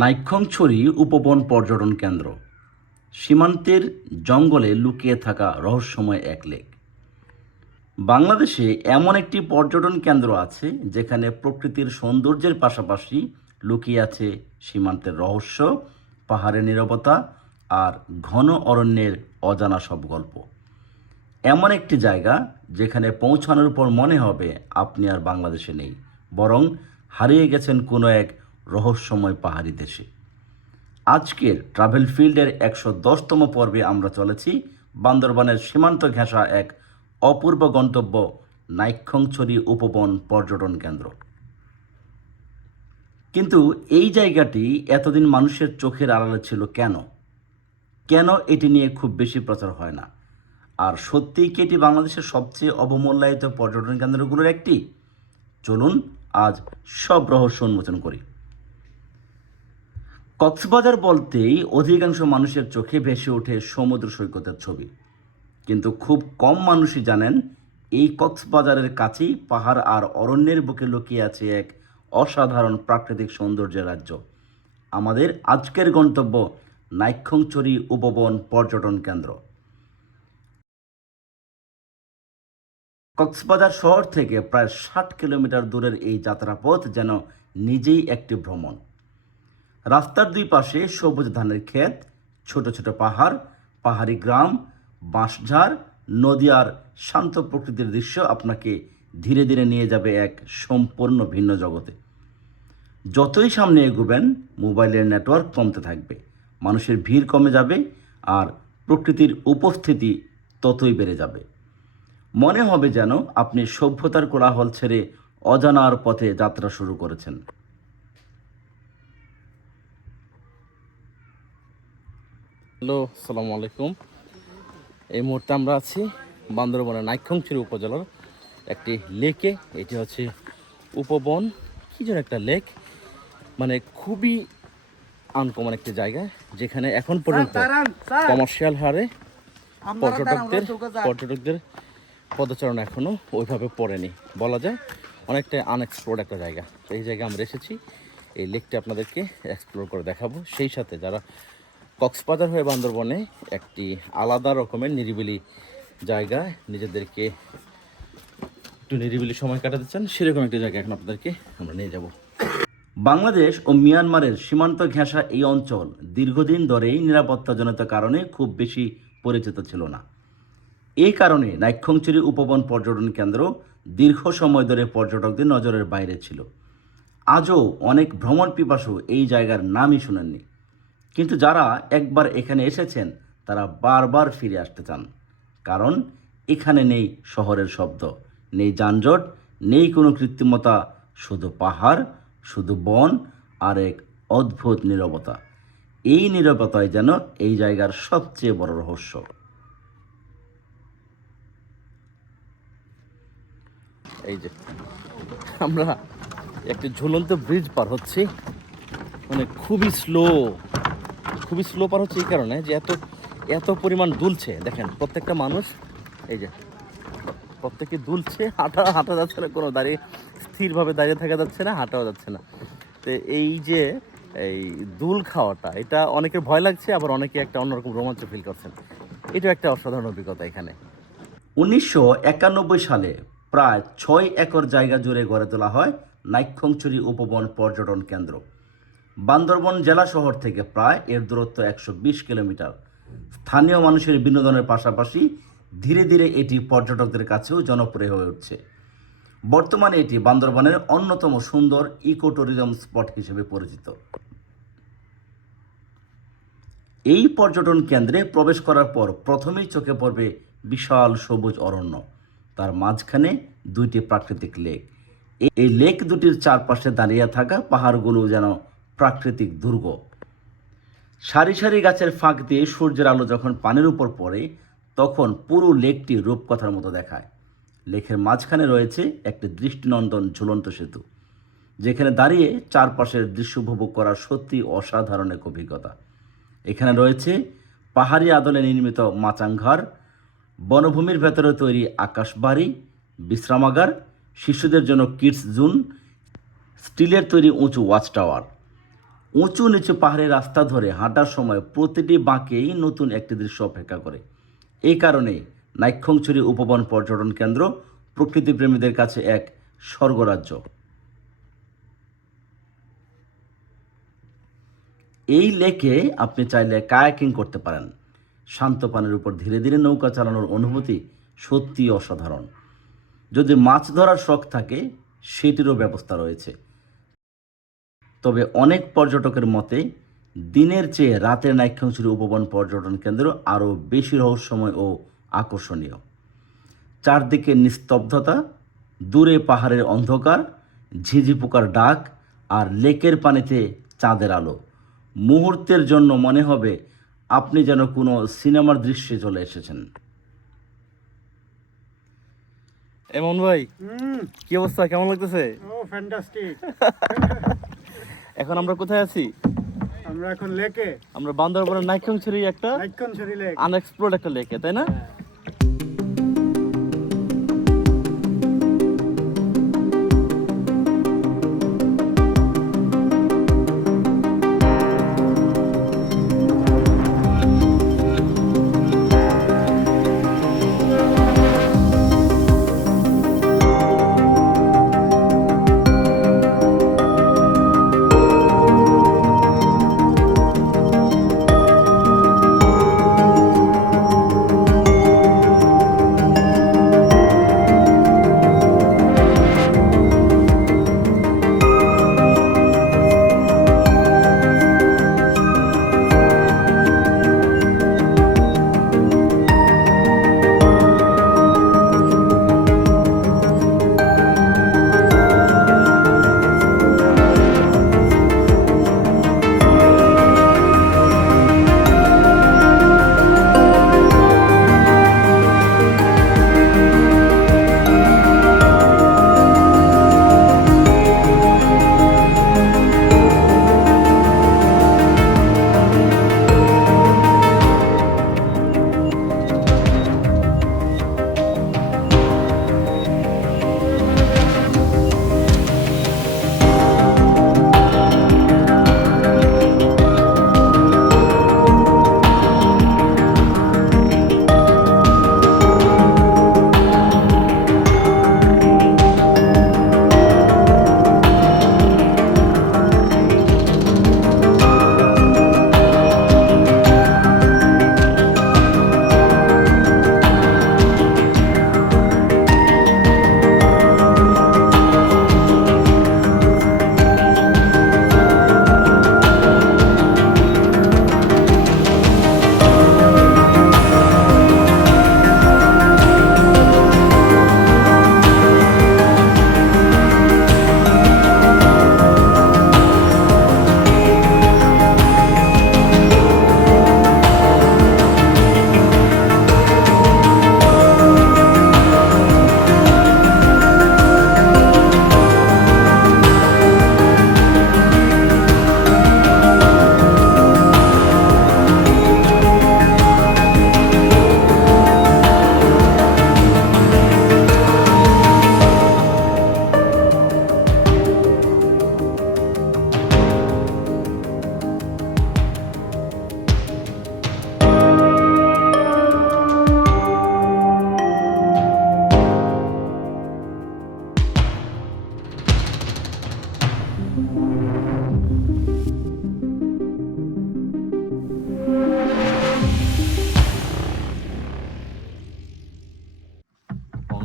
নাইক্ষ্যংছড়ি উপবন পর্যটন কেন্দ্র সীমান্তের জঙ্গলে লুকিয়ে থাকা রহস্যময় এক লেক। বাংলাদেশে এমন একটি পর্যটন কেন্দ্র আছে যেখানে প্রকৃতির সৌন্দর্যের পাশাপাশি লুকিয়ে আছে সীমান্তের রহস্য, পাহাড়ের নীরবতা আর ঘন অরণ্যের অজানা সব গল্প। এমন একটি জায়গা যেখানে পৌঁছানোর পর মনে হবে আপনি আর বাংলাদেশে নেই, বরং হারিয়ে গেছেন কোনো এক রহস্যময় পাহাড়ি দেশে। আজকের ট্রাভেল ফিল্ডের ১১০তম পর্বে আমরা চলেছি বান্দরবানের সীমান্ত ঘেঁষা এক অপূর্ব গন্তব্য নাইক্ষ্যংছড়ি উপবন পর্যটন কেন্দ্র। কিন্তু এই জায়গাটি এতদিন মানুষের চোখের আড়ালে ছিল কেন? কেন এটি নিয়ে খুব বেশি প্রচার হয় না? আর সত্যিই কি এটি বাংলাদেশের সবচেয়ে অবমূল্যায়িত পর্যটন কেন্দ্রগুলোর একটি? চলুন আজ সব রহস্য উন্মোচন করি। কক্সবাজার বলতেই অধিকাংশ মানুষের চোখে ভেসে ওঠে সমুদ্র সৈকতের ছবি, কিন্তু খুব কম মানুষই জানেন এই কক্সবাজারের কাছেই পাহাড় আর অরণ্যের বুকে লুকিয়ে আছে এক অসাধারণ প্রাকৃতিক সৌন্দর্যের রাজ্য। আমাদের আজকের গন্তব্য নাইক্ষ্যংছড়ি উপবন পর্যটন কেন্দ্র। কক্সবাজার শহর থেকে প্রায় ৬০ কিলোমিটার দূরের এই যাত্রাপথ যেন নিজেই একটি ভ্রমণ। রাস্তার দুই পাশে সবুজ ধানের ক্ষেত, ছোট ছোট পাহাড়, পাহাড়ি গ্রাম, বাঁশঝাড়, নদী আর শান্ত প্রকৃতির দৃশ্য আপনাকে ধীরে ধীরে নিয়ে যাবে এক সম্পূর্ণ ভিন্ন জগতে। যতই সামনে এগোবেন মোবাইলের নেটওয়ার্ক কমতে থাকবে, মানুষের ভিড় কমে যাবে আর প্রকৃতির উপস্থিতি ততই বেড়ে যাবে। মনে হবে যেন আপনি সভ্যতার কোলাহল ছেড়ে অজানার পথে যাত্রা শুরু করেছেন। হ্যালো, আসসালামু আলাইকুম। এই মুহূর্তে আমরা আছি বান্দরবানের নাইক্ষ্যংছড়ি উপজেলার একটি লেকে। এটি হচ্ছে উপবন, কী যেন একটা লেক, মানে খুবই আনকমন একটি জায়গা যেখানে এখন পর্যন্ত কমার্শিয়াল হারে পর্যটকদের পদচারণা এখনও ওইভাবে পড়েনি, বলা যায় অনেকটা আনএক্সপ্লোর্ড একটা জায়গা। তো এই জায়গায় আমরা এসেছি, এই লেকটি আপনাদেরকে এক্সপ্লোর করে দেখাবো। সেই সাথে যারা কক্সবাজার হয়ে বান্দরবনে একটি আলাদা রকমের নিরিবিলি জায়গায় নিজেদেরকে একটু নিরিবিলি সময় কাটাতে চান, সেরকম একটি জায়গা এখন আপনাদেরকে আমরা নিয়ে যাব। বাংলাদেশ ও মিয়ানমারের সীমান্ত ঘেঁষা এই অঞ্চল দীর্ঘদিন ধরেই নিরাপত্তাজনিত কারণে খুব বেশি পরিচিত ছিল না। এই কারণে নাইক্ষ্যংছড়ি উপবন পর্যটন কেন্দ্র দীর্ঘ সময় ধরে পর্যটকদের নজরের বাইরে ছিল। আজও অনেক ভ্রমণ পিপাসু এই জায়গার নামই শুনেননি, কিন্তু যারা একবার এখানে এসেছেন তারা বারবার ফিরে আসতে চান। কারণ এখানে নেই শহরের শব্দ, নেই যানজট, নেই কোনো কৃত্রিমতা, শুধু পাহাড়, শুধু বন আর এক অদ্ভুত নীরবতা। এই নীরবতাই যেন এই জায়গার সবচেয়ে বড় রহস্য। এই যে আমরা একটি ঝুলন্ত ব্রিজ পার হচ্ছি, মানে খুবই স্লো পার হচ্ছে এই কারণে যে এত পরিমাণ দুলছে। দেখেন প্রত্যেকটা মানুষ, এই যে প্রত্যেকে দুলছে, হাঁটা যাচ্ছে না, কোনো স্থিরভাবে দাঁড়িয়ে থাকা যাচ্ছে না, হাঁটাও যাচ্ছে না। তো এই যে এই দুল খাওয়াটা, এটা অনেকের ভয় লাগছে, আবার অনেকে একটা অন্যরকম রোমাঞ্চ ফিল করছেন। এটা একটা অসাধারণ অভিজ্ঞতা এখানে। ১৯৯১ সালে প্রায় ৬ একর জায়গা জুড়ে গড়ে তোলা হয় নাইক্ষ্যংছড়ি উপবন পর্যটন কেন্দ্র। বান্দরবন জেলা শহর থেকে প্রায় এর দূরত্ব ১২০ কিলোমিটার। স্থানীয় মানুষের বিনোদনের পাশাপাশি ধীরে ধীরে এটি পর্যটকদের কাছেও জনপ্রিয় হয়ে উঠছে। বর্তমানে এটি বান্দরবনের অন্যতম সুন্দর ইকো ট্যুরিজম স্পট হিসেবে পরিচিত। এই পর্যটন কেন্দ্রে প্রবেশ করার পর প্রথমেই চোখে পড়বে বিশাল সবুজ অরণ্য, তার মাঝখানে দুইটি প্রাকৃতিক লেক। এই লেক দুটির চারপাশে দাঁড়িয়ে থাকা পাহাড়গুলো যেন প্রাকৃতিক দুর্গ। সারি সারি গাছের ফাঁক দিয়ে সূর্যের আলো যখন পানির উপর পড়ে তখন পুরো লেকটি রূপকথার মতো দেখায়। লেকের মাঝখানে রয়েছে একটি দৃষ্টিনন্দন ঝুলন্ত সেতু, যেখানে দাঁড়িয়ে চারপাশের দৃশ্য উপভোগ করা সত্যি অসাধারণ এক অভিজ্ঞতা। এখানে রয়েছে পাহাড়ি আদলে নির্মিত মাচাংঘর, বনভূমির ভেতরে তৈরি আকাশবাড়ি, বিশ্রামাগার, শিশুদের জন্য কিডস জোন, স্টিলের তৈরি উঁচু ওয়াচ টাওয়ার। উঁচু নিচু পাহাড়ি রাস্তা ধরে হাঁটার সময় প্রতিটি বাঁকেই নতুন একটি দৃশ্য অপেক্ষা করে। এই কারণে নাইক্ষ্যংছড়ি উপবন পর্যটন কেন্দ্র প্রকৃতিপ্রেমীদের কাছে এক স্বর্গরাজ্য। এই লেকে আপনি চাইলে কায়াকিং করতে পারেন। শান্ত পানির উপর ধীরে ধীরে নৌকা চালানোর অনুভূতি সত্যি অসাধারণ। যদি মাছ ধরার শখ থাকে সেটিরও ব্যবস্থা রয়েছে। তবে অনেক পর্যটকের মতে দিনের চেয়ে রাতের নাইক্ষ্যংছড়ি উপবন পর্যটন কেন্দ্র আরও বেশি রহস্যময় ও আকর্ষণীয়। চারদিকে নিস্তব্ধতা, দূরে পাহাড়ের অন্ধকার, ঝিঝি পোকার ডাক আর লেকের পানিতে চাঁদের আলো। মুহূর্তের জন্য মনে হবে আপনি যেন কোনো সিনেমার দৃশ্যে চলে এসেছেন। এমন ভাই, কি অবস্থা, কেমন লাগতেছে? ও ফ্যান্টাস্টিক। এখন আমরা কোথায় আছি? আমরা এখন লেকে, আমরা বান্দরবনের নাইক্ষ্যংছড়ি একটা নাইক্ষ্যংছড়ি লেক। আনএক্সপ্লোর্ড একটা লেকে, তাই না?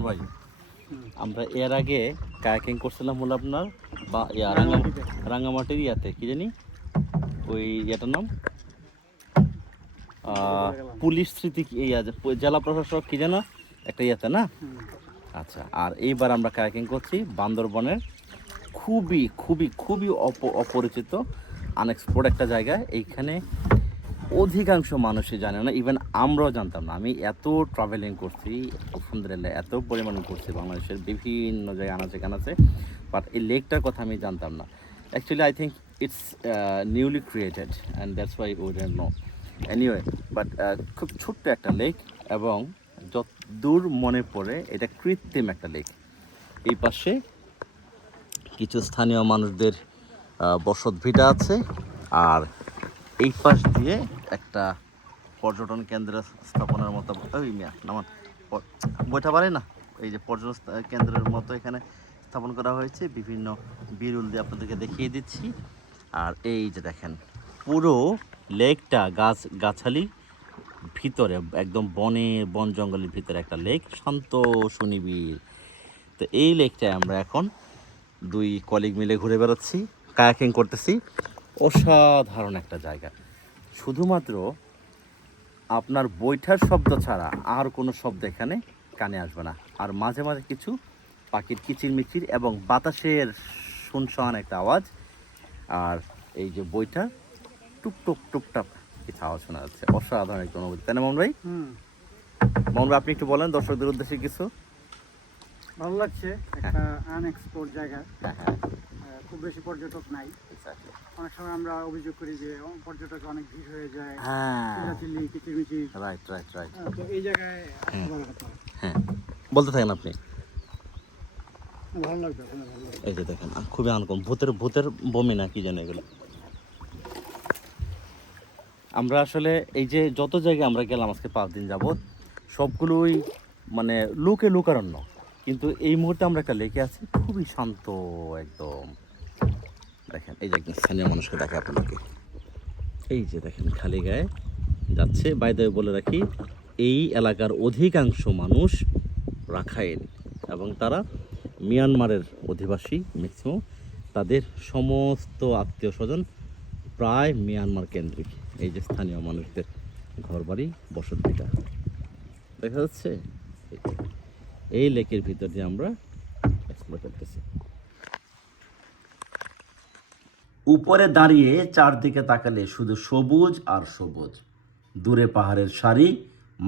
ভাই, আমরা এর আগে কায়াকিং করছিলাম হলো আপনার বা রাঙ্গামাটির ইয়াতে, কি জানি ওই ইয়াটার নাম, পুলিশ স্মৃতি জেলা প্রশাসক কি জানো একটা ইয়াতে না। আচ্ছা, আর এইবার আমরা কায়াকিং করছি বান্দরবনের খুবই খুবই খুবই অপরিচিত আনএক্সপ্লোর্ড একটা জায়গায়। এইখানে অধিকাংশ মানুষই জানে না, ইভেন আমরাও জানতাম না। আমি এত ট্রাভেলিং করছি আলহামদুলিল্লাহ, এত পরিমাণ করছি বাংলাদেশের বিভিন্ন জায়গায় আনাচে কানাচে, বাট এই লেকটার কথা আমি জানতাম না। Actually I think it's newly created and that's why we don't know. Anyway, but খুব ছোট্ট একটা লেক এবং যত দূর মনে পড়ে এটা কৃত্রিম একটা লেক। এই পাশে কিছু স্থানীয় মানুষদের বসত ভিটা আছে আর এই পাশ দিয়ে একটা পর্যটন কেন্দ্র স্থাপনের মতো ওই মিয়া নামান বইটা পারে না, এই যে পর্যটন কেন্দ্রের মতো এখানে স্থাপন করা হয়েছে। বিভিন্ন বিরুল দিয়ে আপনাদেরকে দেখিয়ে দিচ্ছি। আর এই যে দেখেন পুরো লেকটা গাছালি ভিতরে, একদম বন জঙ্গলের ভিতরে একটা লেক, শান্ত সুনিবিড়। তো এই লেকটায় আমরা এখন 2 কলিগ মিলে ঘুরে বেড়াচ্ছি, কায়াকিং করতেছি। অসাধারণ একটা জায়গা, শুধুমাত্র আপনার বৈঠার শব্দ ছাড়া আর কোনো শব্দ এখানে কানে আসবে না। আর মাঝে মাঝে কিছু পাখির কিচিরমিচির এবং বাতাসের শুনশান একটা আওয়াজ। আর এই যে বৈঠা টুকটুক টুকটাক কিছু আওয়াজ শোনা যাচ্ছে। অসাধারণ একটা অনুভূতি, তাই না মামুন ভাই? মামুন ভাই, আপনি একটু বলেন দর্শকদের উদ্দেশ্যে কিছু। ভালো লাগছে, একটা আনএক্সপ্লোর জায়গা। হ্যাঁ হ্যাঁ, খুব বেশি পর্যটক নাই। অনেক সময় আমরা অভিযোগ করি যে পর্যটক অনেক ভিড় হয়ে যায়, চিল্লাচিল্লি কিচিরমিচির। Right right right. তো এই জায়গায় ভালো কথা। হ্যাঁ, বলতে থাকেন আপনি। ভালো লাগবে, ভালো লাগবে। এই যে দেখেন খুবই আনকম, ভূতের বমি না কি জানে এগুলো। আমরা আসলে এই যে যত জায়গায় আমরা গেলাম আজকে 5 দিন যাবত, সবগুলোই মানে লোকারণ্য, কিন্তু এই মুহূর্তে আমরা একটা লেকে আছি, খুবই শান্ত একদম। দেখেন এই যে একদম স্থানীয় মানুষকে দেখে আপনাদেরকে, এই যে দেখেন খালি গায়ে যাচ্ছে। বাইরে বলে রাখি, এই এলাকার অধিকাংশ মানুষ রাখাইন এবং তারা মিয়ানমারের অধিবাসী ম্যাক্সিমাম। তাদের সমস্ত আত্মীয় স্বজন প্রায় মিয়ানমার কেন্দ্রিক। এই যে স্থানীয় মানুষদের ঘরবাড়ি, বসতভিটা দেখা যাচ্ছে। এই লেকের ভিতর দিয়ে আমরা এক্সপ্লোর করতেছি। উপরে দাঁড়িয়ে চারদিকে তাকালে শুধু সবুজ আর সবুজ। দূরে পাহাড়ের সারি,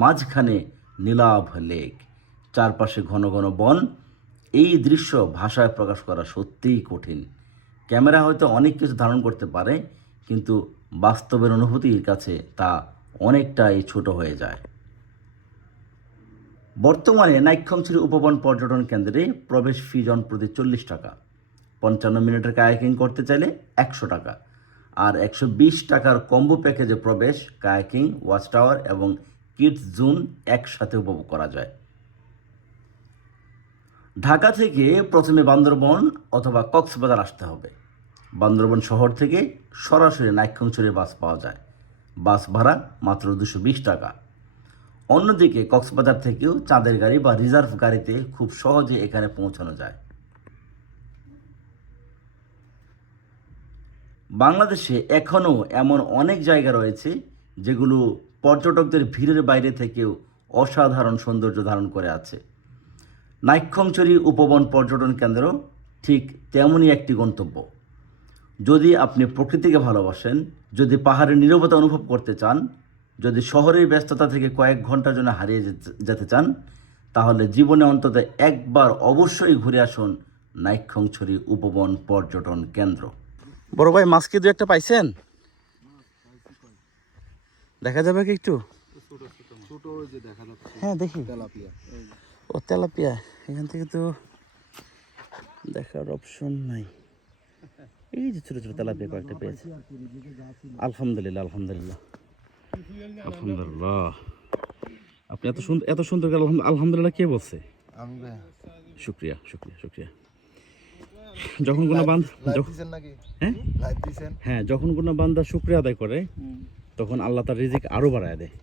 মাঝখানে নীলাভ লেক, চারপাশে ঘন ঘন বন। এই দৃশ্য ভাষায় প্রকাশ করা সত্যিই কঠিন। ক্যামেরা হয়তো অনেক কিছু ধারণ করতে পারে, কিন্তু বাস্তবের অনুভূতির কাছে তা অনেকটাই ছোট হয়ে যায়। বর্তমানে নাইক্ষ্যংছড়ি উপবন পর্যটন কেন্দ্রে প্রবেশ ফি জনপ্রতি 40 টাকা। 55 মিনিটের কায়াকিং করতে চাইলে 100 টাকা। আর 120 টাকার কম্বো প্যাকেজে প্রবেশ, কায়াকিং, ওয়াচ টাওয়ার এবং কিডস জোন একসাথে উপভোগ করা যায়। ঢাকা থেকে প্রথমে বান্দরবন অথবা কক্সবাজার আসতে হবে। বান্দরবন শহর থেকে সরাসরি নাইক্ষ্যংছড়ি বাস পাওয়া যায়। বাস ভাড়া মাত্র 220 টাকা। অন্যদিকে কক্সবাজার থেকেও চাঁদের গাড়ি বা রিজার্ভ গাড়িতে খুব সহজে এখানে পৌঁছানো যায়। বাংলাদেশে এখনও এমন অনেক জায়গা রয়েছে যেগুলো পর্যটকদের ভিড়ের বাইরে থেকেও অসাধারণ সৌন্দর্য ধারণ করে আছে। নাইক্ষ্যংছড়ি উপবন পর্যটন কেন্দ্র ঠিক তেমনই একটি গন্তব্য। যদি আপনি প্রকৃতিকে ভালোবাসেন, যদি পাহাড়ের নীরবতা অনুভব করতে চান, যদি শহরের ব্যস্ততা থেকে কয়েক ঘন্টার জন্য হারিয়ে যেতে চান, তাহলে জীবনে অন্তত একবার অবশ্যই ঘুরে আসুন নাইক্ষ্যংছড়ি উপবন পর্যটন কেন্দ্র। বড় ভাই, মাছ কি 2-1টা পাইছেন? দেখা যাবে কি একটু? হ্যাঁ দেখি। ও তেলাপিয়া, এখান থেকে তো দেখার অপশন নাই। এই যে ছোট ছোট তেলাপিয়া কয়েকটা পেয়েছি। আলহামদুলিল্লাহ আলহামদুলিল্লাহ আলহামদুলিল্লাহ। আপনি এত সুন্দর করে আলহামদুলিল্লাহ কে বলছে? শুক্রিয়া শুক্রিয়া শুক্রিয়া। যখন কোনো হ্যাঁ যখন কোনো বান্দা শুকরিয়া আদায় করে, তখন আল্লাহ তার রিজিক আরো বাড়ায় দেয়।